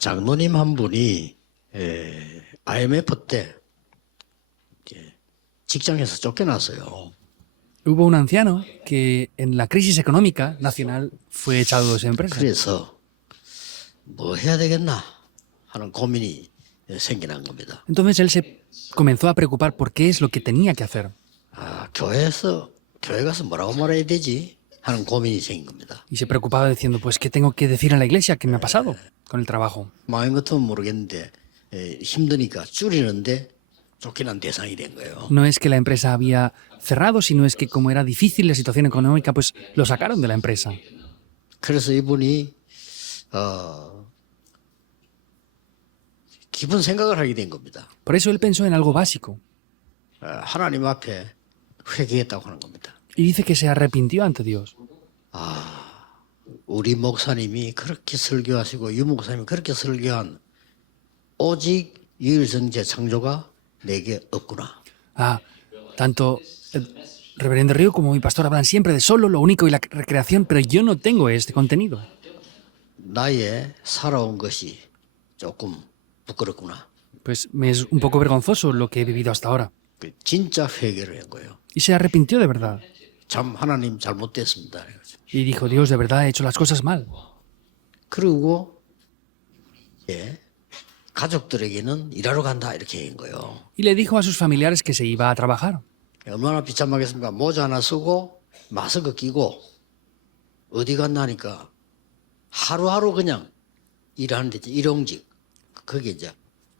장로님 한 분이 IMF 때 이제 직장에서 쫓겨났어요. Hubo un anciano que en la crisis económica nacional fue echado de su empresa. 그래서 뭐 해야 되겠나 하는 고민이 생겨난 겁니다. Entonces él se comenzó a preocupar por qué es lo que tenía que hacer. 아, 교회 가서 뭐라고 말해야 되지 하는 고민이 생긴 겁니다. Y se preocupaba diciendo, pues, ¿qué tengo que decir en la iglesia? ¿Qué me ha pasado con el trabajo? 마음 같으면 모르겠는데 힘드니까 줄이는데 쫓겨난 대상이 된 거예요. No es que la empresa había cerrado, sino es que como era difícil la situación económica, pues lo sacaron de la empresa. 그래서 이분이 기본 생각을 하게 된 겁니다. Por eso él pensó en algo básico. 하나님 앞에 회개했다고 하는 겁니다. Y dice que se arrepintió ante Dios. 우리 목사님이 그렇게 설교하시고 유 목사님이 그렇게 설교한 오직 유일성제 창조가 내게 없구나. Tanto el reverendo Río como mi pastor hablan siempre de solo lo único y la recreación, pero yo no tengo este contenido. 나의 살아온 것이 조금 부끄럽구나. Pues me es un poco vergonzoso lo que he vivido hasta ahora. 진짜 회개를 한 거예요. Y se arrepintió de verdad. 참 하나님 잘못됐습니다. Y dijo, Dios, de verdad he hecho las cosas mal. 그리고 가족들에게는 일하러 간다 이렇게 한 거예요. Y le dijo a sus familiares que se iba a trabajar. 얼마나 비참하겠습니까? 모자 하나 쓰고 마스크 끼고 어디 갔나니까 하루하루 그냥 일하는데 일용직 그게 이제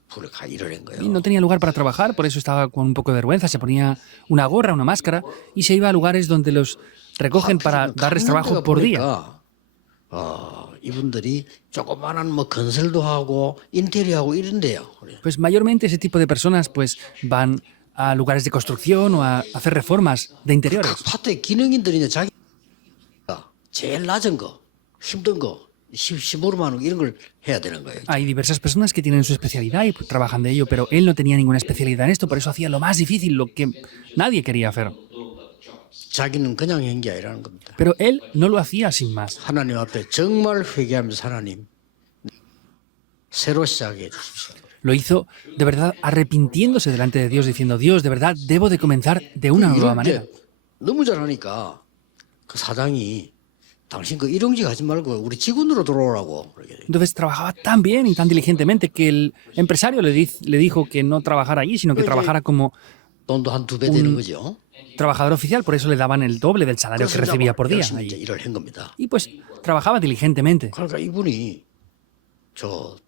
불에 가 일을 한 Y 거예요. no tenía lugar para trabajar, por eso estaba con un poco de vergüenza. Se ponía una gorra, una máscara y se iba a lugares donde los recogen para darles trabajo por día. 이분들이 조그마한 뭐 건설도 하고 인테리어하고 이런데요. Pues mayormente ese tipo de personas pues van a lugares de construcción o a hacer reformas de interiores. 각 파트의 기능인들이 자기 제일 낮은 거, 힘든 거, 15만 원 이런 걸 해야 되는 거예요. Hay diversas personas que tienen su especialidad y pues, trabajan de ello, pero él no tenía ninguna especialidad en esto, por eso hacía lo más difícil, lo que nadie quería hacer. 자기는 그냥 한 게 아니라는 겁니다. Pero él no lo hacía sin más. 하나님 앞에 정말 회개하면서 하나님 새로 시작해 주십시오. Lo hizo de verdad arrepintiéndose delante de Dios, diciendo, Dios, de verdad debo de comenzar de una nueva manera. 너무 잘하니까 그 사장이 당신 그 일용직 하지 말고 우리 직원으로 들어오라고. Entonces trabajaba tan bien y tan diligentemente que el empresario le dijo que no trabajara allí, sino que trabajara como 돈도 한 2배 되는 거죠. trabajador oficial, por eso le daban el doble del salario que recibía por día. 열심히 이제 일을 한 겁니다. Y pues trabajaba diligentemente. 그러니까 이분이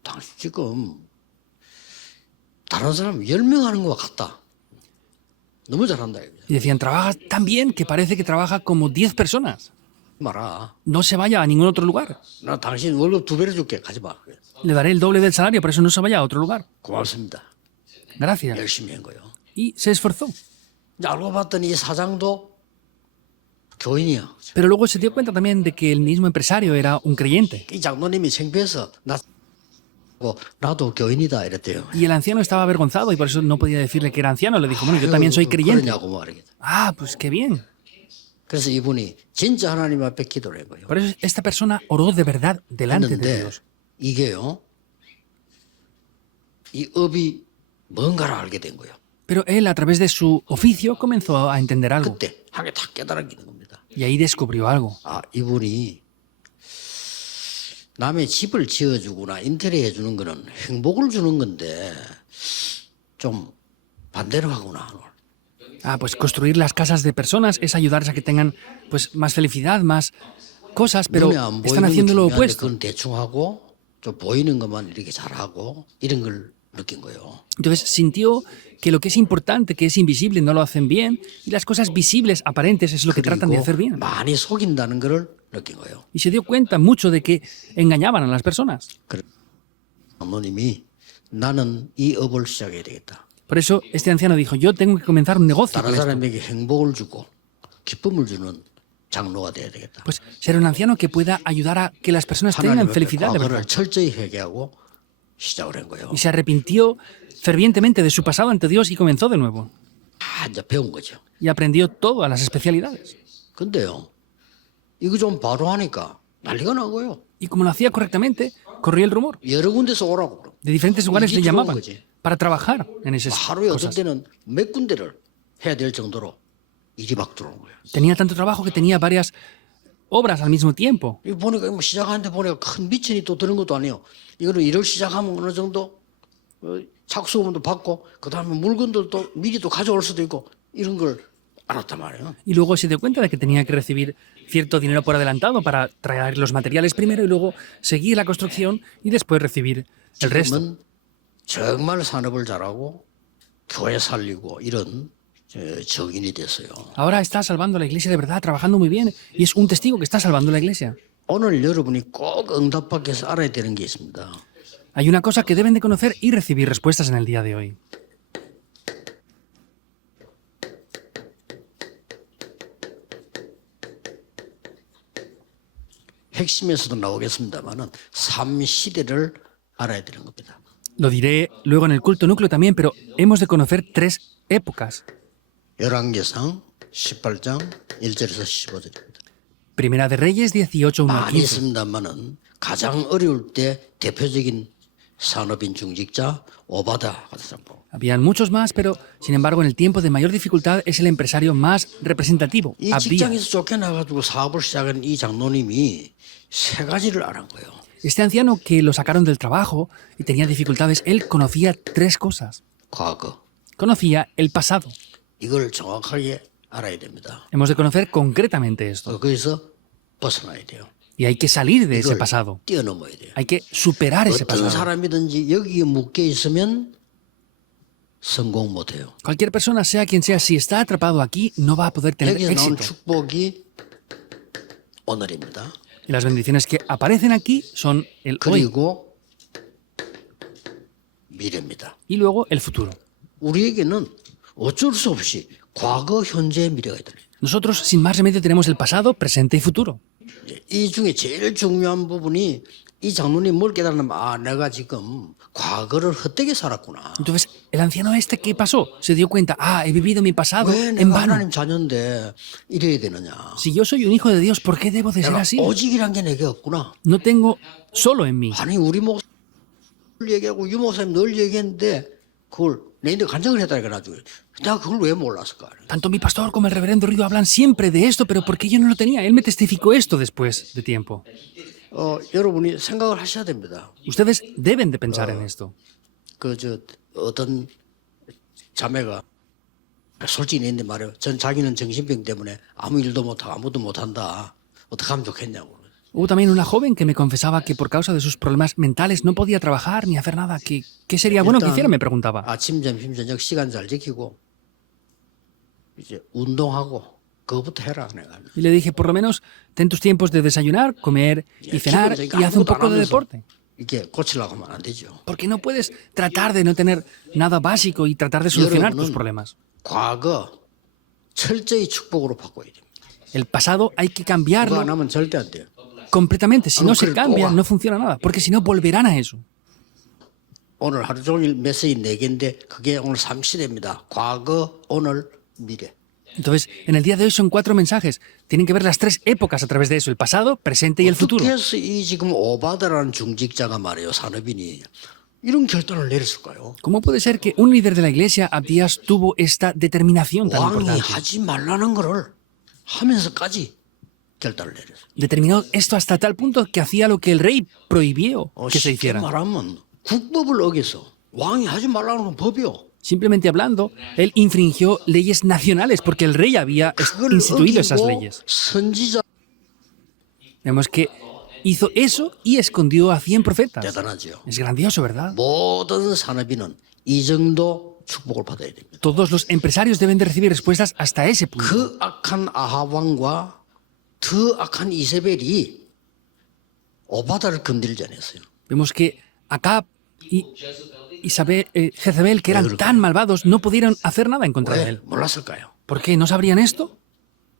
당신 지금 다른 사람 10명 하는 것 같다. 너무 잘한다. Y decían, trabaja tan bien que parece que trabaja como 10 personas. 말아. No se vaya a ningún otro lugar. 나 당신 월급 2배로 줄게. 가지 마. Le daré el doble del salario, por eso no se vaya a otro lugar. 고맙습니다. Gracias. 열심히 한 거예요. Y se esforzó. 알고 봤더니 이 사장도 교인이야. Pero luego se dio cuenta también de que el mismo empresario era un creyente. 이 장로님이 창피해서 나도 교인이다 이랬대요. Y el anciano estaba avergonzado y por eso no podía decirle que era anciano. Le dijo, bueno, yo también soy creyente. 그러냐고 말이겠다. Pues qué bien. 그래서 이분이 진짜 하나님 앞에 기도를 한 거예요. Por eso esta persona oró de verdad delante de 했는데 Dios. 이게요. 이 업이 뭔가를 알게 된 거예요. Pero él, a través de su oficio, comenzó a entender algo. 그때 하게 딱 깨달아지는 겁니다. Y ahí descubrió algo. 이분이 남의 집을 지어주거나 인테리어 해주는 거는 행복을 주는 건데 좀 반대로 하구나. Pues construir las casas de personas es ayudarles a que tengan pues más felicidad, más cosas, pero 눈에 안 están 보이는 haciendo lo 게 중요한데 opuesto. 그건 대충 하고 좀 보이는 것만 이렇게 잘하고 이런 걸 느낀 거예요. Entonces sintió que lo que es importante, que es invisible, no lo hacen bien, y las cosas visibles, aparentes, es lo que tratan de hacer bien. 많이 속인다는 거를 느낀 거예요. Y se dio cuenta mucho de que engañaban a las personas. 어머님이 나는 이 업을 시작해야 되겠다. Por eso este anciano dijo, yo tengo que comenzar un negocio 다른 con esto. 사람에게 행복을 주고 기쁨을 주는 장로가 돼야 되겠다. Pues ser un anciano que pueda ayudar a que las personas tengan 하나님 앞에 felicidad de 과거를 verdad. 철저히 회개하고 시작을 한 거예요. Y se arrepintió fervientemente de su pasado ante Dios y comenzó de nuevo. 이제 배운 거죠. Y aprendió todas las especialidades. 근데요, 이거 좀 바로 하니까 난리가 나고요. Y como lo hacía correctamente, corría el rumor. 여러 군데서 오라고 그러. De diferentes lugares le 이게 들어온 llamaban 거지. para trabajar en esas 하루에 어떤 cosas. 때는 몇 군데를 해야 될 정도로 일이 막 들어오는 거예요. Tenía tanto trabajo que tenía varias obras al mismo tiempo. 이 보니까 뭐 시작하는데 보니까 큰 미천이 또 드는 것도 아니에요. 이거는 일을 시작하면 어느 정도 착수금도 받고 그다음에 물건들도 미리 또 가져올 수도 있고 이런 걸 알았단 말이에요. Y luego se dio cuenta de que tenía que recibir cierto dinero por adelantado para traer los materiales primero y luego seguir la construcción y después recibir el resto. 지금은 정말 산업을 잘하고 교회 살리고 이런 적인이 됐어요. Ahora está salvando a la iglesia de verdad, trabajando muy bien y es un testigo que está salvando a la iglesia. 오늘 여러분이 꼭 응답받기 위해서 알아야 되는 게 있습니다. Hay una cosa que deben de conocer y recibir respuestas en el día de hoy. 핵심에서도 나오겠습니다만은 삶 시대를 알아야 되는 겁니다. Lo diré luego en el culto núcleo también, pero hemos de conocer tres épocas. 열왕기상 18장 1절에서 15절입니다. Primera de Reyes 18, 1 al 많이 15. 있습니다만은 가장 어려울 때 대표적인 산업인 중직자 오바다 같은 사람. Habían muchos más, pero sin embargo en el tiempo de mayor dificultad es el empresario más representativo, 이 Abías. 직장에서 쫓겨나가지고 사업을 시작한 이 장로님이 세 가지를 알은 거예요. Este anciano que lo sacaron del trabajo y tenía dificultades, él conocía tres cosas. 과거. Conocía el pasado. 이걸 정확하게 알아야 됩니다. Hemos de conocer concretamente esto. 거기서 벗어나야 돼요. Y hay que salir de ese 이걸 pasado. 뛰어넘어야 돼요. Hay que superar ese 어떤 pasado. 사람이든지 여기에 묶여 있으면 성공 못해요. Cualquier persona, sea quien sea, si está atrapado aquí, no va a poder tener 여기서 나온 éxito. 축복이 오늘입니다. Y las bendiciones que aparecen aquí son el hoy 그리고 미래입니다. y luego el futuro. 우리에게는 어쩔 수 없이 과거, 현재, 미래가 있다. Nosotros, sin más remedio, tenemos el pasado, presente y futuro. 이 중에 제일 중요한 부분이 이 장로님 뭘 깨달으면 내가 지금 과거를 헛되게 살았구나. Entonces, el anciano este, ¿qué pasó? Se dio cuenta, he vivido mi pasado 왜 en 내가 vano. 하나님 자녀인데 이래야 되느냐. Si yo soy un hijo de Dios, ¿por qué debo de ser 내가 así? 오직이란 게 내게 없구나. No tengo solo en mí. 아니 우리 목사님 얘기하고 유 목사님 늘 얘기했는데 그걸 내인데 간증을 했다니까 나중에 내가 그걸 왜 몰랐을까. Tanto mi pastor como el reverendo Rido hablan siempre de esto, pero ¿por qué yo no lo tenía? Él me testificó esto después de tiempo. 여러분이 생각을 하셔야 됩니다. Ustedes deben de pensar en esto. 어떤 자매가 솔직히 내는데 말이에요. 전 자기는 정신병 때문에 아무 일도 못하고 아무도 못한다. 어떻게 하면 좋겠냐고. Hubo también una joven que me confesaba que por causa de sus problemas mentales no podía trabajar ni hacer nada. ¿Qué sería bueno que hiciera? Me preguntaba. 아침, 점심, 저녁 시간 잘 지키고 이제 운동하고 그거부터 해라 내가. Y le dije, por lo menos, ten tus tiempos de desayunar, comer y cenar y haz un poco de deporte. 이게 고치려고 하면 안 되죠. Porque no puedes tratar de no tener nada básico y tratar de solucionar tus problemas. 과거 철저히 축복으로 바꿔야 됩니다. El pasado hay que 그거 안 cambiarlo 하면 절대 안 돼요. completamente. Si no se 그걸 cambia, 또 no funciona nada. Porque si no, volverán a eso. 오늘 하루 종일 메시지 4개인데 그게 오늘 3시대입니다. 과거, 오늘, 미래. Entonces, en el día de hoy son 4 mensajes. Tienen que ver las 3 épocas a través de eso, el pasado, presente y el futuro. 어떻게 해서 이 지금 오바다라는 중직자가 말이에요. 산업인이 이런 결단을 내렸을까요? ¿Cómo puede ser que un líder de la iglesia, Abdías, tuvo esta determinación tan 왕이 importante? 하지 말라는 거를 하면서까지 결단을 내렸어요. Determinó esto hasta tal punto que hacía lo que el rey prohibió que se 쉽게 hiciera. 말하면 국법을 어겨서 왕이 하지 말라는 건 법이요. Simplemente hablando, él infringió leyes nacionales porque el rey había 그걸 instituido esas 어기고 leyes. 선지자 Vemos que hizo eso y escondió a 100 profetas. 대단하죠. Es grandioso, ¿verdad? 모든 산업인은 이 정도 축복을 받아야 됩니다. Todos los empresarios deben de recibir respuestas hasta ese punto. 그 악한 아합 왕과 더 악한 이세벨이 오바다를 건들지 않았어요. Vemos que Acab y Jezebel, que eran tan malvados, no pudieron hacer nada en contra de 왜 él. 몰랐을까요? ¿Por qué? ¿No sabrían esto?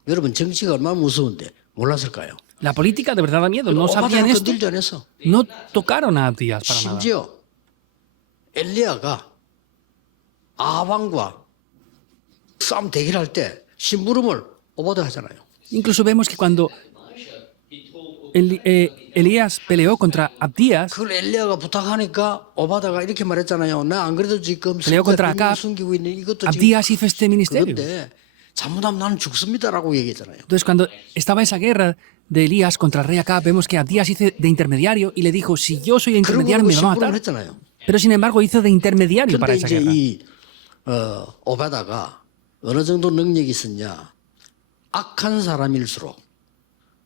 여러분 정치가 얼마나 무서운데 몰랐을까요? La política de verdad da miedo. ¿No sabían 오바다를 esto? 건들지 않았어. No tocaron a Abdías para nada. 심지어 엘리야가 아합 왕과 싸움 대결할 때 심부름을 오바다 하잖아요. Incluso vemos que cuando Elías peleó contra Abdías, 그걸 엘리야가 부탁하니까 오바다가 이렇게 말했잖아요. 나 안 그래도 지금 peleó contra 선지자 비밀을 Acab. 숨기고 있는 이것도 지금 Abdías hizo este ministerio. 그런데 잘못하면 나는 죽습니다라고 얘기했잖아요. Entonces, cuando estaba esa guerra de Elías contra el rey Acab, vemos que Abdías hizo de intermediario y le dijo, si yo soy 그러고 intermediario me va a 심부름을 matar. 했잖아요. Pero sin embargo hizo de intermediario para 근데 esa 이제 guerra. 이 오바다가 어느 정도 능력이 있었냐? 악한 사람일수록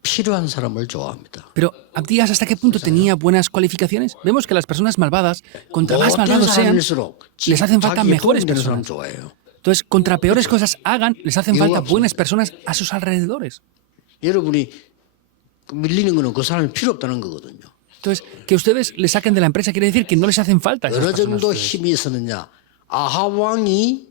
필요한 사람을 좋아합니다. Pero Abdías, ¿hasta qué punto tenía buenas cualificaciones? Vemos que las personas malvadas, contra más 못된 malvados sean, 사람일수록 les hacen falta 자기에 mejores 도움되는 사람 personas. 좋아해요. Entonces, contra peores cosas hagan, les hacen falta 없습니다. buenas personas a sus alrededores. 여러분이 밀리는 거는 그 사람이 필요 없다는 거거든요. Entonces, que ustedes le saquen de la empresa quiere decir que no les hacen falta esas 어느 personas. 정도 힘이 있었느냐? 아합 왕이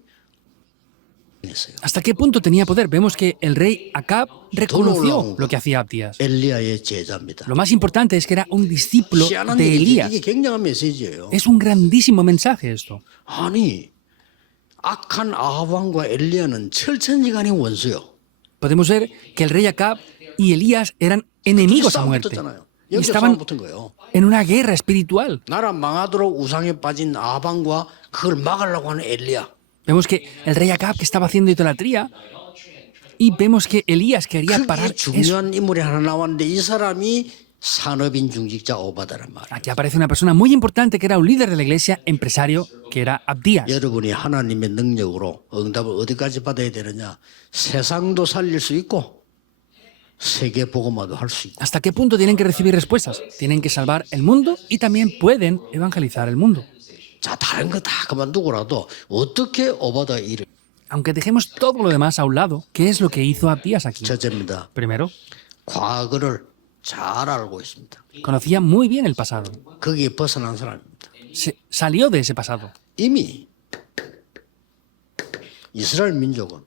했어요. ¿Hasta qué punto tenía poder? Vemos que el rey Acab reconoció lo que hacía Abdías. 엘리야의 제자입니다. Lo más importante es que era un discípulo 희한한 de 얘기죠. Elías. 이게 굉장한 메시지예요. Es un grandísimo mensaje esto. 아니 악한 아합 왕과 엘리야는 철천지간의 원수요. Podemos ver que el rey Acab y Elías eran enemigos a 싸움 muerte. 붙었잖아요. Y 여기서 estaban 싸움 붙은 거예요. en una guerra espiritual. 나라 망하도록 우상에 빠진 아합 왕과 그걸 막으려고 하는 엘리야. Vemos que el rey Acab que estaba haciendo idolatría y vemos que Elías quería 그게 parar eso. 중요한 인물이 하나 나왔는데 이 사람이 산업인 중직자 오바다란 말이에요. Aquí aparece una persona muy importante que era un líder de la iglesia, empresario, que era Abdías. 여러분이 하나님의 능력으로 응답을 어디까지 받아야 되느냐? 세상도 살릴 수 있고 세계 복음화도 할 수 있고. ¿Hasta qué punto tienen que recibir respuestas? Tienen que salvar el mundo y también pueden evangelizar el mundo. 자, 다른 거 다 그만두고라도 어떻게 오바다 일을 Aunque dejemos todo lo demás a un lado, ¿qué es lo que hizo Abdías aquí? 첫째입니다. Primero, 과거를 잘 알고 있습니다. conocía muy bien el pasado. 거기에 벗어난 사람입니다. Salió de ese pasado. 이미 이스라엘 민족은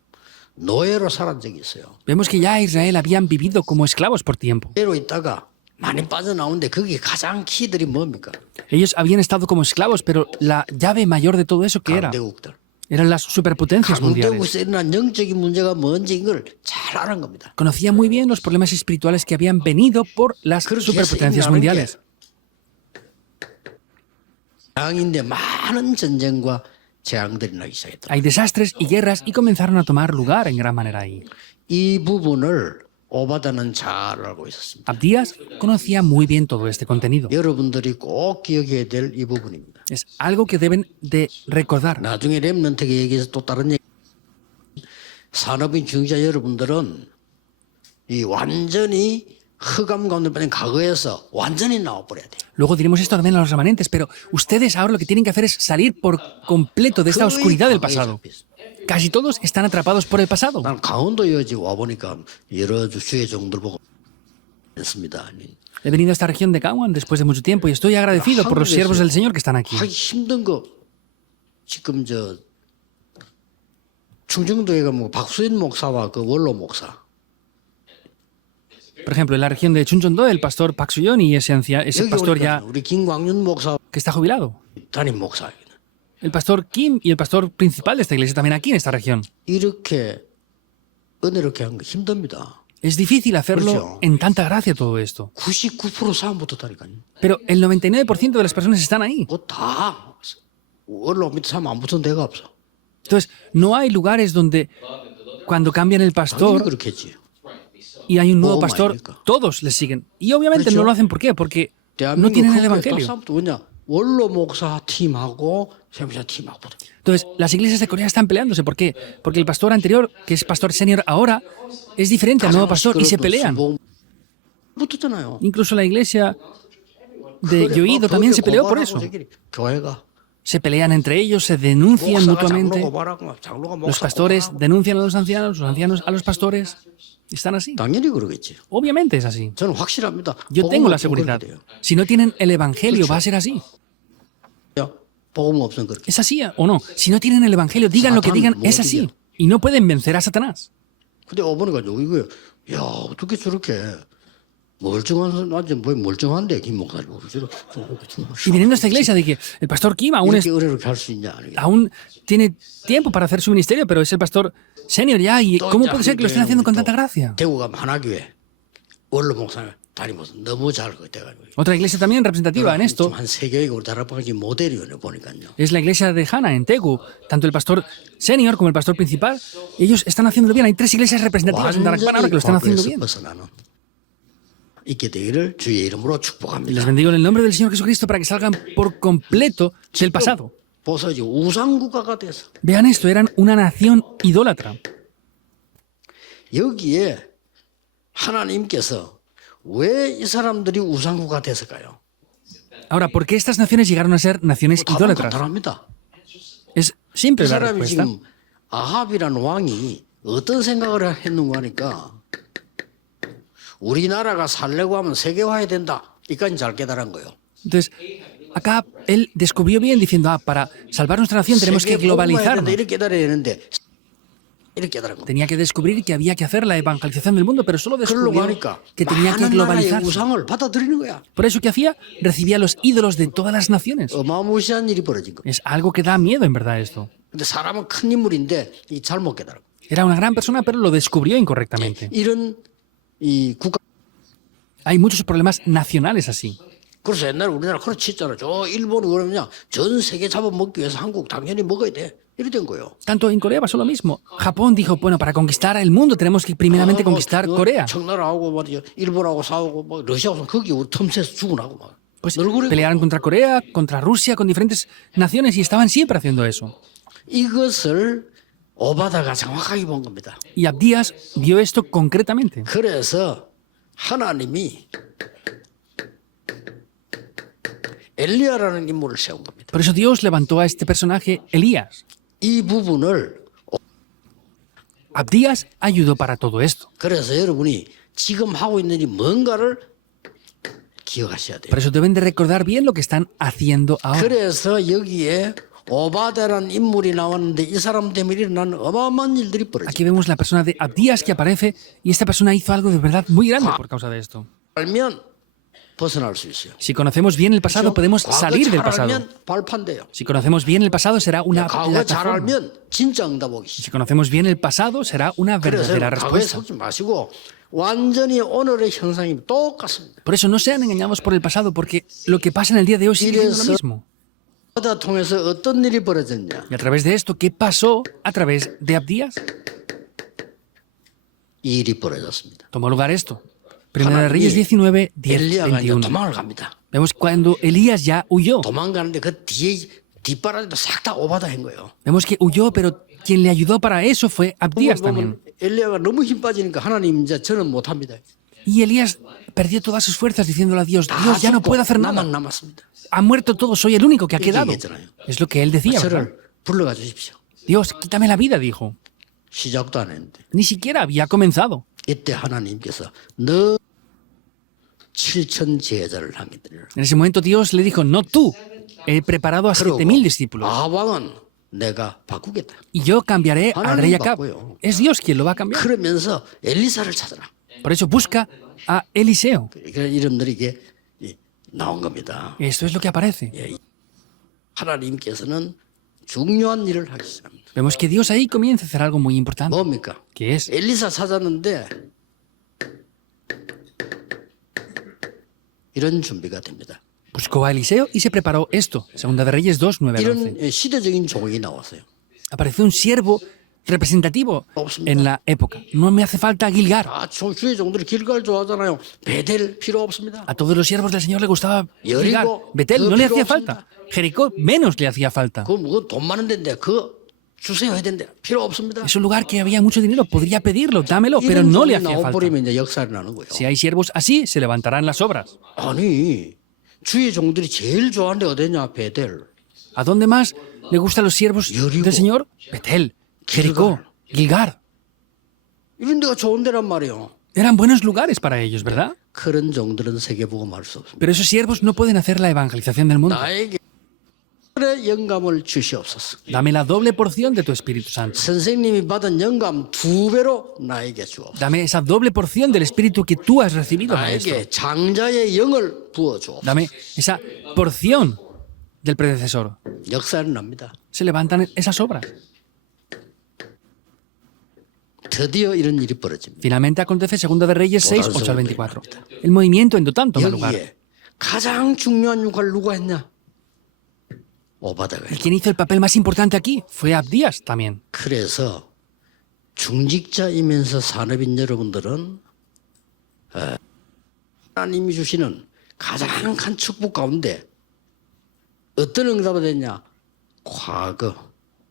노예로 살은 적이 있어요. Vemos que ya Israel habían vivido como esclavos por tiempo. 노예로 있다가 많이 빠져나오는데 거기 가장 키들이 뭡니까? Ellos habían estado como esclavos, pero la llave mayor de todo eso, ¿qué era? 강대국들. Eran las superpotencias mundiales. 강대국에서 일어난 영적인 문제가 뭔지 이걸 잘 아는 겁니다. Conocía muy bien los problemas espirituales que habían venido por las 그렇게 해서 superpotencias 이미 아는 게 mundiales. 재앙인데 많은 전쟁과 재앙들이 나기 시작했다. Hay desastres y guerras y comenzaron a tomar lugar en gran manera ahí. 이 부분을 오바다는 잘 알고 있었습니다. Abdías conocía muy bien todo este contenido. 여러분들이 꼭 기억해야 될 이 부분입니다. Es algo que deben de recordar. 나중에 렘넌트에게 얘기해서 또 다른 얘기. 산업인 중자 여러분들은 이 완전히 흑암 가운데 빠진 과거에서 완전히 나와버려야 돼요. Luego diremos esto también a los remanentes, pero ustedes ahora lo que tienen que hacer es salir por completo de esta oscuridad del pasado. Casi todos están atrapados por el pasado. 난 강원도 여지 와보니까 여러 주의 종들 보고 했습니다. He venido a esta región de Gangwon después de mucho tiempo y estoy agradecido por los siervos del Señor que están aquí. 하기 힘든 거 지금 충청도에 가면 박수인 목사와 그 원로 목사 Por ejemplo, en la región de Chuncheon-do, el pastor Park Soo-yeon y ese 여기 pastor 오니까 ya 우리 김광윤 목사 que está jubilado. 담임 목사 El pastor Kim y el pastor principal de esta iglesia también aquí en esta región. 이렇게 은혜롭게 한 거 힘듭니다. Es difícil hacerlo 그렇죠. en tanta gracia todo esto. 99% 사람 붙었다니까요. Pero el 99% de las personas están ahí. 그거 다 원로 밑에 사람 안 붙은 데가 없어. Entonces, no hay lugares donde cuando cambian el 당연히 pastor 그렇겠지. y hay un nuevo Oh, pastor, 마이니까. todos les siguen. Y obviamente 그렇죠. no lo hacen. ¿Por qué? Porque no 대한민국 tienen el 다 evangelio. 사람도 뭐냐? 원로 목사 팀하고 세무사 팀하고 붙어. Entonces, las iglesias de Corea están peleándose. ¿Por qué? Porque el pastor anterior, que es pastor senior ahora, es diferente al nuevo pastor y se pelean. 붙었잖아요. Incluso la iglesia de Yoido también se peleó por eso. 교회가 Se pelean entre ellos, se denuncian 목사가 mutuamente. 장로 고발하고 장로가 Los 목사 pastores 고발하고. denuncian a los ancianos a los pastores. Están así. 당연히 그러겠지. Obviamente es así. 저는 확실합니다. Yo tengo la 복음 없으면 seguridad. 그렇게 돼요. Si no tienen el evangelio, va a ser así. 복음 없으면 그렇게. ¿Es así o no? Si no tienen el evangelio, digan lo que digan, es así. Y no pueden vencer a Satanás. 근데 어머니가 이거예요. 야 어떻게 저렇게 멀쩡한 완전 뭐 멀쩡한데 김 목사님 Y viniendo a esta iglesia de que el pastor Kim 이렇게 은혜롭게 할 수 있냐? aún tiene tiempo para hacer su ministerio, pero es el pastor senior ya. ¿Y cómo puede ser que lo estén haciendo con tanta gracia? 대구가 만화교회 원로 목사님 다니면서 너무 잘 돼가지고. Otra iglesia también representativa en esto 한 세계적으로 다락방지 모델이네 보니까요. es la iglesia de Hana en Tegu. Tanto el pastor senior como el pastor principal, ellos están haciéndolo bien. Hay 3 iglesias representativas en Darakban ahora que lo están haciendo bien. 벗어나는 있게 되기를 주의 이름으로 Les 축복합니다. bendigo en el nombre del Señor Jesucristo para que salgan por completo del pasado. 보소 지금 우상국가가 돼서 Vean esto, eran una nación idólatra. 여기에 하나님께서 왜 이 사람들이 우상국가 됐을까요? Ahora, ¿por qué estas naciones llegaron a ser naciones 답은 idólatras? 간단합니다. Es 이 simple la 사람이 respuesta. 지금 아합이라는 왕이 어떤 생각을 했는가 하니까 우리나라가 살려고 하면 세계화해야 된다. 이까지 잘 깨달은 거예요. Entonces, acá él descubrió bien diciendo, para salvar nuestra nación tenemos que 세계 복음화해야 된다. globalizarnos. 이렇게 깨달아야 되는데 이렇게 깨달은 겁니다. Tenía que descubrir que había que hacer la evangelización del mundo, pero solo 그러려고 descubrió 하니까 que tenía que 많은 나라의 globalizarse. 우상을 받아들이는 거야. Por eso, ¿qué hacía? Recibía los ídolos de todas las naciones. 어마무시한 일이 벌어진 겁니다. Es algo que da miedo, en verdad, esto. 근데 사람은 큰 인물인데 이 잘못 깨달은 거예요. Era una gran persona, pero lo descubrió incorrectamente. 이런 이 국가 Hay muchos problemas nacionales así. 그래서 옛날에 우리나라 그렇지 했잖아. 저 일본이 그러면 전 세계 잡아먹기 위해서 한국 당연히 먹어야 돼. 이래 된 거예요. Tanto en Corea pasó lo mismo. Japón dijo, bueno, para conquistar el mundo tenemos que primeramente conquistar Corea. 청나라하고 말이죠. 일본하고 싸우고 뭐 러시아하고 거기 우리 틈새서 죽어나고 막. Pues 늘 그래. pelearon contra Corea, contra Rusia, con diferentes naciones y estaban siempre haciendo eso. 이것을 오바다가 정확하게 본 겁니다. Y Abdías vio esto concretamente. 그래서 하나님이 엘리야라는 인물을 세운 겁니다. Por eso Dios levantó a este personaje, Elías. 이 부분을 Abdías ayudó para todo esto. 그래서 여러분이 지금 하고 있는 이 뭔가를 기억하셔야 돼요. Por eso deben de recordar bien lo que están haciendo ahora. 그래서 여기에 오바데라는 인물이 나왔는데 이 사람 때문에 일어난 어마어마한 일들이 벌어져요. Aquí vemos la persona de Abdías que aparece y esta persona hizo algo de verdad muy grande por causa de esto. 알면 벗어날 수 있어요. Si conocemos bien el pasado, podemos 과거 salir del 잘 pasado. 알면 발판돼요. Si conocemos bien el pasado, será una 과거 잘 plataforma. 알면 진짜 응답 오기 시작. Si conocemos bien el pasado, será una 그래서 verdadera 과거에 respuesta. 속지 마시고 완전히 오늘의 현상이 똑같습니다. Por eso no sean engañados por el pasado, porque lo que pasa en el día de hoy sigue siendo lo mismo. 오바다 통해서 어떤 일이 벌어졌냐? Y a través de esto, ¿qué pasó a través de Abdías? 이 일이 벌어졌습니다. Tomó lugar esto. Primera de Reyes 19, 10, 엘리야가 이제 21. 도망을 갑니다. Vemos cuando Elías ya huyó. 도망가는데 그 뒤에 뒷바라지도 싹 다 오바다 한 거예요. Vemos que huyó, pero quien le ayudó para eso fue Abdías también. 엘리야가 너무 힘 빠지니까 하나님 이제 저는 못합니다. Y Elías perdió todas sus fuerzas diciéndole a Dios, Dios, ya no puedo hacer nada. 나만 남았습니다. Ha muerto todo, soy el único que ha quedado. 얘기했잖아요. Es lo que él decía, ¿verdad? 저를 불러가 주십시오. Dios, quítame la vida, dijo. 시작도 안 했는데 Ni siquiera había comenzado. 이때 하나님께서 너 7천 제자를 하겠더라. En ese momento Dios le dijo, no tú, he preparado a 7,000 discípulos. 아합왕은 내가 바꾸겠다. Y yo cambiaré al rey Acab. 바꿔요. Es Dios quien lo va a cambiar. 그러면서 엘리사를 찾아라. Por eso busca a Eliseo. 그런 이름들이 이게 나온 겁니다. Esto es lo que aparece. 하나님께서는 중요한 일을 하기 시작합니다. Vemos que Dios ahí comienza a hacer algo muy importante. 뭡니까? Que es, 엘리사 찾았는데 이런 준비가 됩니다. buscó a Eliseo y se preparó esto. Segunda de Reyes 2, 9 al 11. 이런 시대적인 종이 나왔어요. Apareció un siervo representativo en la época. No me hace falta Gilgar. 주의 종들이 길갈 좋아하잖아요. 베델 필요 없습니다. A todos los siervos del Señor le gustaba Gilgar. Jericó, Betel no le hacía 필요 falta. Jericó menos le hacía falta. 그돈 많은 데인데 그 주세요 해야 되는데 필요 없습니다. Es un lugar que había mucho dinero. Podría pedirlo, dámelo, pero 이런 no le 종이 hacía falta. 나와버리면 이제 역사를 나는 거예요. Si hay siervos así, se levantarán las obras. 아니 주의 종들이 제일 좋아하는 데 어디냐? 베델. ¿A dónde más le gustan los siervos Jericó. del Señor? Betel, Jericó, Gilgar. 이런 데가 좋은 데란 말이에요. Eran buenos lugares para ellos, ¿verdad? 그런 종들은 세계복음 할 수 없습니다. Pero esos siervos no pueden hacer la evangelización del mundo. 나에게 의 영감을 주시옵소서. Dame la doble porción de tu Espíritu Santo. 선생님이 받은 영감 2배로 나에게 주옵소서. Dame esa doble porción del Espíritu que tú has recibido, Maestro. 나에게 장자의 영을 부어 주옵소서. Dame esa porción del predecesor. 역사는 납니다. Se levantan esas obras. 드디어 이런 일이 벌어집니다. Finalmente acontece Segunda de Reyes 6, 8 al 24. El movimiento en Dotán toma lugar. 여기에 가장 중요한 역할을 누가 했냐? 오바다가 ¿Y 했죠. quién hizo el papel más importante aquí? Fue Abdías también. 그래서 중직자이면서 산업인 여러분들은 하나님이 주시는 가장 큰 축복 가운데 어떤 응답이 됐냐? 과거,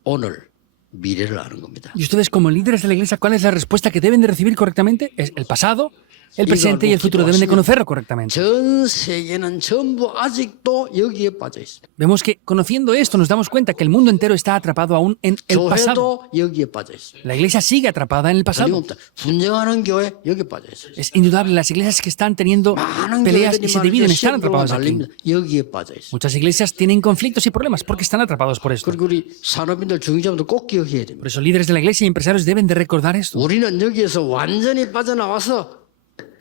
오늘, 미래를 아는 겁니다. Y ustedes como líderes de la iglesia, ¿cuál es la respuesta que deben de recibir correctamente? Es el pasado, el presente y el futuro. Deben de conocerlo correctamente. 전 세계는 전부 아직도 여기에 빠져 있습니다. Vemos que conociendo esto nos damos cuenta que el mundo entero está atrapado aún en el pasado. 교회도 여기에 빠져 있습니다. La iglesia sigue atrapada en el pasado. 틀림없다. 분쟁하는 교회 여기 빠져 있어요. Es indudable, las iglesias que están teniendo 많은 peleas y 교회들이 se dividen están 시험으로 atrapadas aquí. 날립니다. 여기에 빠져 있어요. Muchas iglesias tienen conflictos y problemas porque están atrapados por esto. 그리고 우리 산업인들 중직자분들 꼭 기억해야 됩니다. Por eso líderes de la iglesia y empresarios deben de recordar esto. 우리는 여기에서 완전히 빠져나와서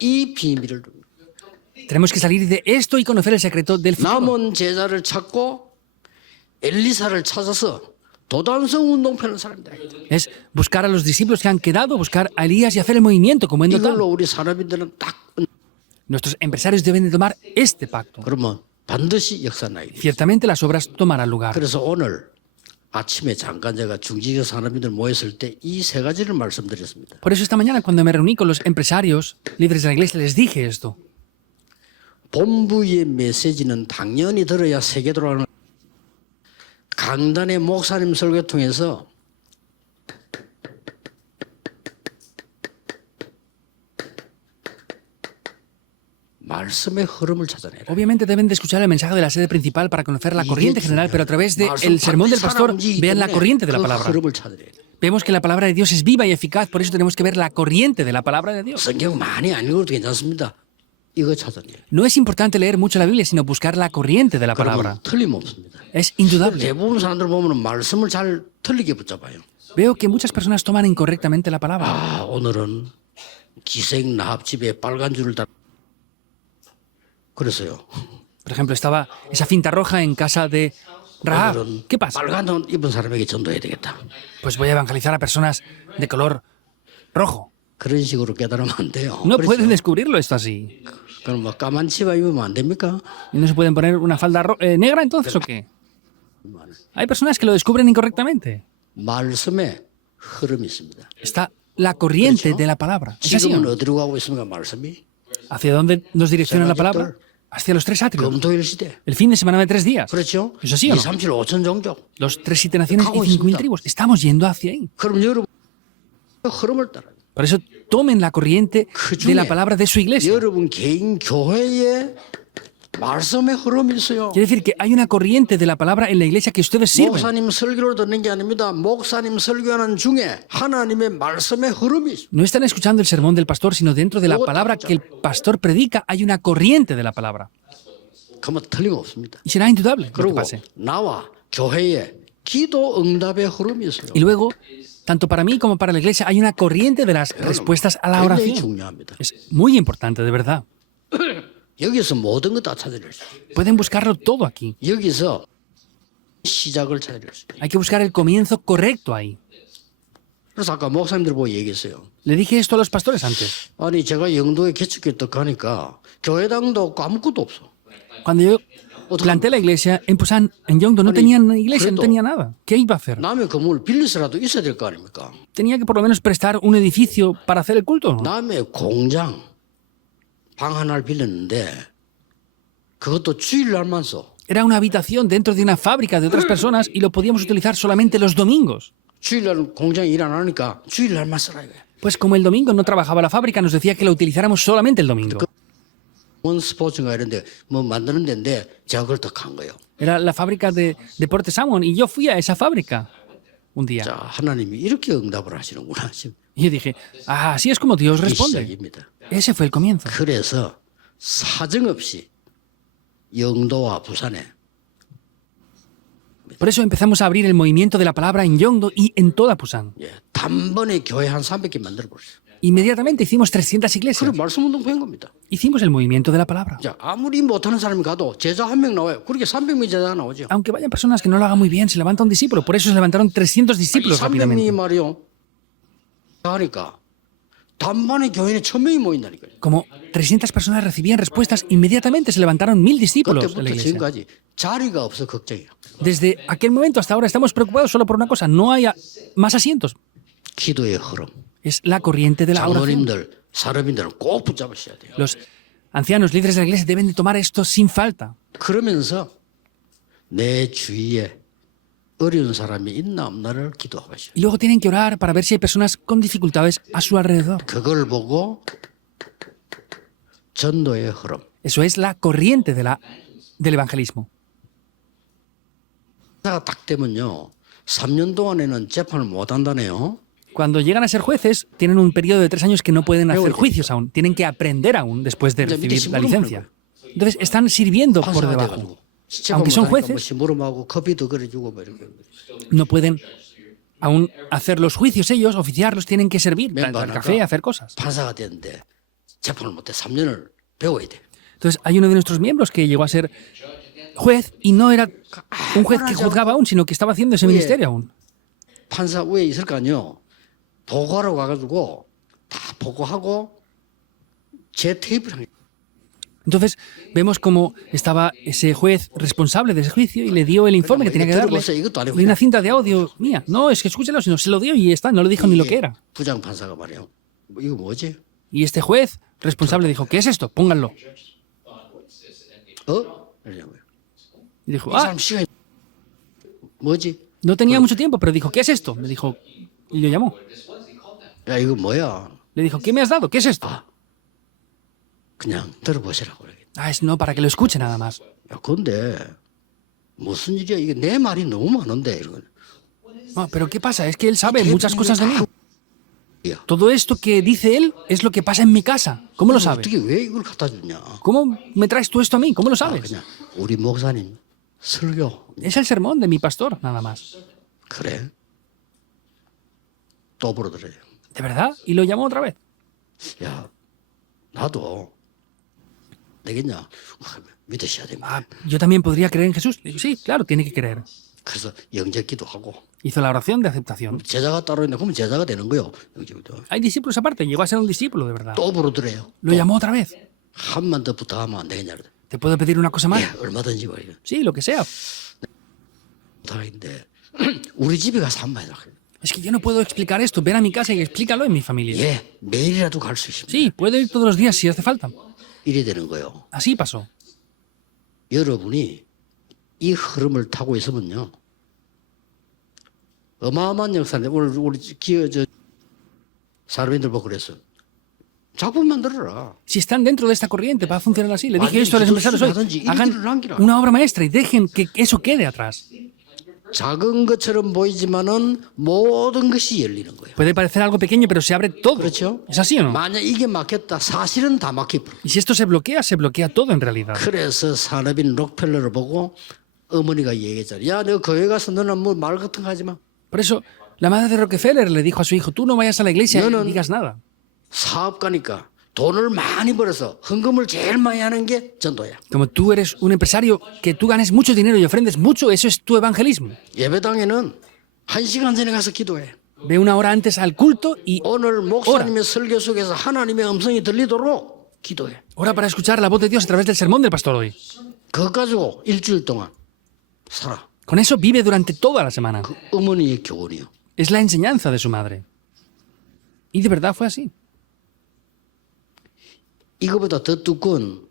이 비밀을 둡니다. Tenemos que salir de esto y conocer el secreto del futuro. 남은 제자를 찾고 엘리사를 찾아서 도단성 운동 펴는 사람이다. Es buscar a los discípulos que han quedado, buscar a Elías y hacer el movimiento como en Dotán. 이걸로 우리 산업인들은 딱 Nuestros empresarios deben de tomar este pacto. 그러면 반드시 역사 나게 돼. Ciertamente las obras tomarán lugar. 그래서 오늘 아침에 잠깐 제가 중직자 산업인들 모였을 때 이 세 가지를 말씀드렸습니다. Por eso esta mañana cuando me reuní con los empresarios, líderes de la iglesia, les dije esto. 본부의 메시지는 당연히 들어야 세계 돌아가는 강단의 목사님 설교 통해서 말씀의 흐름을 찾아내라. Obviamente deben de escuchar el mensaje de la sede principal para conocer la corriente general, pero a través del sermón del pastor vean la corriente de la palabra. 흐름을 찾아내라. Vemos que la palabra de Dios es viva y eficaz, por eso tenemos que ver la corriente de la palabra de Dios. 성경 많이 안 읽어도 괜찮습니다. 이거 찾아내라. No es importante leer mucho la Biblia, sino buscar la corriente de la 그러면 palabra. 틀림없습니다. Es indudable. 대부분 사람들 보면 말씀을 잘 틀리게 붙잡아요. Veo que muchas personas toman incorrectamente la palabra. 아, 오늘은 기생 나합집에 빨간 줄을 달. 그래서요. Por ejemplo, estaba esa cinta roja en casa de Rahab. 오늘은 ¿Qué pasa? 빨간 옷 입은 사람에게 전도해야 되겠다. Pues voy a evangelizar a personas de color rojo. 그런 식으로 깨달으면 안 돼요. No 그렇죠? pueden descubrirlo esto así. 그럼 뭐 까만 치마 입으면 안 됩니까? ¿Y no se pueden poner una falda negra entonces o qué? Hay personas que lo descubren incorrectamente. 말씀에 흐름이 있습니다. Está la corriente de la palabra. ¿Es así o 지금은 no? 어디로 가고 있습니까? 말씀이 ¿Hacia dónde nos direcciona la palabra? Hacia los tres atrios. 검토일 시대. El fin de semana de 3 días. 그렇죠? ¿Es así o 2, no? 3, 7, 5천 종족. Los 3, 7 naciones y 가고 5.000 있습니다. tribus. Estamos yendo hacia ahí. 그럼 여러분 흐름을 따라. Por eso tomen la corriente 그 de la 중에 palabra de su iglesia. 여러분 개인 교회에 말씀의 흐름이 있어요. Quiere decir que hay una corriente de la palabra en la iglesia que ustedes sirven. 목사님 설교를 듣는 게 아닙니다. 목사님 설교하는 중에 하나님의 말씀의 흐름이 있어요. No están escuchando el sermón del pastor, sino dentro de la palabra que el pastor predica hay una corriente de la palabra. 그러면 틀림없습니다. Y será indudable lo que 그리고 pase. 나와 교회에 기도 응답의 흐름이 있어요. Y luego, tanto para mí como para la iglesia, hay una corriente de las respuestas a la 굉장히 oración. 중요합니다. Es muy importante, de verdad. 여기서 모든 거 다 찾아낼 수 있어요. Pueden buscarlo todo aquí. 여기서 시작을 찾아낼 수 있어요. Hay que buscar el comienzo correcto ahí. 그래서 아까 목사님들 보고 얘기했어요. Le dije esto a los pastores antes. 아니 제가 영도에 개척교회 딱 가니까 교회당도 없고 아무것도 없어. Cuando yo planté la iglesia en Pusan, en Yongdo, no tenían iglesia, no tenía nada. ¿Qué iba a hacer? 남의 건물 빌려서라도 있어야 될 거 아닙니까? Tenía que por lo menos prestar un edificio para hacer el culto, ¿no? 남의 공장 방 하나를 빌렸는데 그것도 주일날만 써. Era una habitación dentro de una fábrica de otras personas y lo podíamos utilizar solamente los domingos. 주일날 공장이 일 안 하니까 주일날만 쓰라 이거야. Pues como el domingo no trabajaba la fábrica, nos decía que lo utilizáramos solamente el domingo. 원 스포츠인가 이런데 뭐 만드는 데인데 제가 그걸 더 간 거예요. Era la fábrica de Deportes Salmon y yo fui a esa fábrica un día. 자, 하나님이 이렇게 응답을 하시는구나. 지금 Y yo dije, ah, así es como Dios 이 responde. 시작입니다. Ese fue el comienzo. 그래서 사정없이 영도와 부산에 Por eso empezamos a abrir el movimiento de la palabra en Yongdo y en toda Pusan. 예, 단번에 교회 한 300개 만들어 버렸어요. Inmediatamente hicimos 300 iglesias. 그래 말씀 운동 한 겁니다. Hicimos el movimiento de la palabra. 자, 아무리 못하는 사람이 가도 제자 한 명 나와요. 그렇게 300명이 제자가 나오죠. Aunque vayan personas que no lo hagan muy bien, se levanta un discípulo. Por eso se levantaron 300 discípulos 300명이 rápidamente. 말이요. 하니까 단번에 교인에 1,000명이 모인다니까요. Como 300 personas recibían respuestas, inmediatamente se levantaron 1000 discípulos de la 그때부터 iglesia. 지금까지 자리가 없어 걱정이야. Desde aquel momento hasta ahora estamos preocupados solo por una cosa, no hay más asientos. 기도의 흐름. Es la corriente de la oración. 장로님들, 사람인들은 꼭 붙잡으셔야 돼요. Los ancianos, líderes de la iglesia deben de tomar esto sin falta. 그러면서 내 주위에 어려운 사람이 있나 없나를 기도하셔요. Y luego tienen que orar para ver si hay personas con dificultades a su alrededor. 그걸 보고 전도의 흐름. Eso es la corriente del evangelismo. 딱 되면요. 3년 동안에는 재판을 못 한다네요. Cuando llegan a ser jueces, tienen un periodo de 3 años que no pueden hacer juicios aún. Tienen que aprender aún después de recibir la licencia. Entonces están sirviendo por 판사가 debajo. 돼가지고 Aunque son 뭐 jueces, 심부름하고 커피도 그려주고 뭐 이렇게 no pueden aún hacer los juicios ellos, oficiarlos, tienen que servir, dar café, hacer cosas. 판사가 됐는데 재판을 못해 3년을 배워야 돼. Entonces hay uno de nuestros miembros que llegó a ser juez y no era un juez que juzgaba aún, sino que estaba haciendo ese ministerio aún. 판사 위에 있을 거 아니요. 보고하러 가가지고 다 보고하고 제 테이프를 한 Entonces vemos cómo estaba ese juez responsable de ese juicio y le dio el informe que tenía que darle. Y una cinta de audio mía. No, es que escúchelo, sino se lo dio y está, no le dijo ni lo que era. 부장 판사가 말이요. 이거 뭐지? Y este juez responsable dijo, ¿qué es esto? Pónganlo. 이러냐고요. Y dijo, 이 ah, 사람 시간이 뭐지? no tenía mucho tiempo, pero dijo, ¿qué es esto? Me dijo, y lo llamó. 야 이거 뭐야? Le dijo, ¿qué me has dado? ¿Qué es esto? 그냥 들어보시라고 그래. Ah, es no, para que lo escuche nada más. 야 근데 무슨 일이야? 이게 내 말이 너무 많은데 이러고. Ah, pero ¿qué pasa? Es que él sabe muchas cosas de mí. 야, Todo esto que dice él es lo que pasa en mi casa. ¿Cómo lo sabe? 어떻게 왜 이걸 갖다 주냐? ¿Cómo me traes tú esto a mí? ¿Cómo lo 아, sabes? 그냥 우리 목사님 설교. Es el sermón de mi pastor, nada más. 그래? 또 부르더래요. ¿De verdad? Y lo llamó otra vez. 야, 나도 되겠냐? 믿으셔야 됩니다. Ah, yo también podría creer en Jesús. Le digo, sí, claro, tiene que creer. 그래서 영접기도 하고 Hizo la oración de aceptación. 제자가 따로 있는데 그러면 제자가 되는 거요. 영접도. Hay discípulos aparte, llegó a ser un discípulo de verdad. 또 부르더래요. Lo llamó otra vez. 한만 더 부탁하면 안 되겠냐? 그러더래. ¿Te puedo pedir una cosa más? 예, 얼마든지 말이야. Sí, lo que sea. 부탁인데 우리 집에 가서 한번 해라. Es que yo no puedo explicar esto. Ven a mi casa y explícalo en mi familia. 예, 매일이라도 갈 수 있습니다. Sí, puedo ir todos los días si hace falta. 이래 되는 거요. Así pasó. 여러분이 이 흐름을 타고 있으면요. 어마어마한 역사인데 오늘 우리 기어 사람들 보고 그랬어. 작품 만들어라. Si están dentro de esta corriente, va a funcionar así. Le dije esto a los empresarios hoy. Hagan 하든지 una obra maestra y dejen que eso quede atrás. 작은 것처럼 보이지만은 모든 것이 열리는 거예요. Puede parecer algo pequeño, pero se abre todo. 그렇죠? ¿Es así o no? 만약 이게 막혔다, 사실은 다 막혀. Y si esto se bloquea todo en realidad. 그래서 산업인 록펠러를 보고 어머니가 얘기했잖아. 야, 너 교회 가서 너는 뭐 말 같은 거 하지 마. Por eso, la madre de Rockefeller le dijo a su hijo, tú no vayas a la iglesia No, no. y digas nada. 사업가니까 돈을 많이 벌어서 헌금을 제일 많이 하는 게 전도야. Como tú eres un empresario, que tú ganes mucho dinero y ofrendes mucho, eso es tu evangelismo. 예배당에는 1시간 전에 가서 기도해. Ve una hora antes al culto y 오늘 목사님의 설교 속에서 하나님의 음성이 들리도록 기도해. ora para escuchar la voz de Dios a través del sermón del pastor hoy. 그거 가지고 일주일 동안 살아. Con eso vive durante toda la semana. 그 어머니의 교훈이요. Es la enseñanza de su madre. Y de verdad fue así. 이거보다 더 두꺼운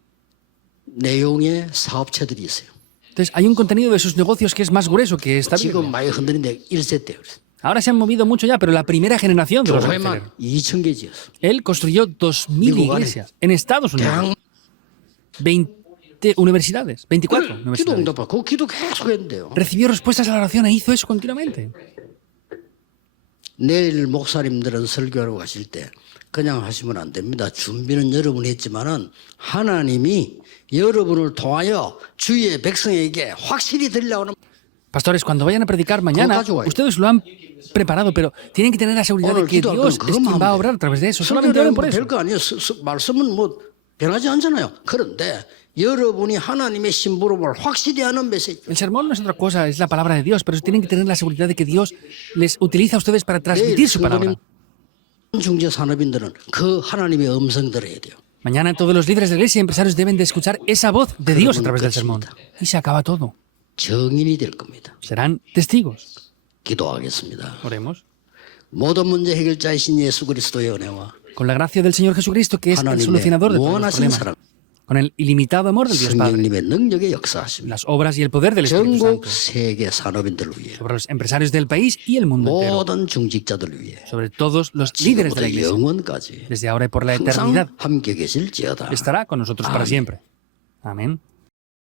내용의 사업체들이 있어요. Entonces, hay un contenido de sus negocios que es más grueso que esta 지금 Biblia. 많이 흔들리는데 1세 때 Ahora se han movido mucho ya, pero la primera generación de los Rockefeller, 교회만 2,000개 지었어. él construyó 2000 미국 안에. iglesias en Estados Unidos. 대학 20 universidades, 24 기도 universidades. 응답하고 그 기도 계속 했는데요. Recibió respuestas a la oración e hizo eso continuamente. 내일 목사님들은 설교하러 가실 때 그냥 하시면 안 됩니다. 준비는 여러분이 했지만은 하나님이 여러분을 통하여 주의 백성에게 확실히 들려오는 Pastores, cuando vayan a predicar mañana, 가져와요. ustedes lo han preparado, pero tienen que tener la seguridad de 오늘 que 기도하면 Dios es quien va a 그것만 obrar a través de eso. Solamente 설교는 oren por eso. 별거 아니에요. 말씀은 뭐 변하지 않잖아요. 그런데 여러분이 하나님의 심부름을 확실히 하는 메시지. El sermón no es otra cosa, es la palabra de Dios, pero tienen que tener la seguridad de que Dios les utiliza a ustedes para transmitir su palabra. 중재 산업인들은 그 하나님의 음성 들어야 돼요. Mañana todos los líderes de la iglesia y empresarios deben de escuchar esa voz de Dios a través del sermón. Y se acaba todo. 증인이 될 겁니다. Serán testigos. 기도하겠습니다. Oremos. 모든 문제 해결자이신 예수 그리스도의 은혜와 Con la gracia del Señor Jesucristo, que es el 하나님의 solucionador de todos los 원하신 problemas. 사랑, Con el ilimitado amor del Dios Padre. 성령님의 능력의 역사하십니다. Las obras y el poder del Espíritu 전국 Santo. 세계 산업인들을 위해 Sobre los empresarios del país y el mundo entero. 모든 중직자들을 위해 Sobre todos los líderes de la 지금부터 iglesia. 영원까지 Desde ahora y por la 항상 eternidad. 함께 계실지어다. Estará con nosotros para siempre. Amén.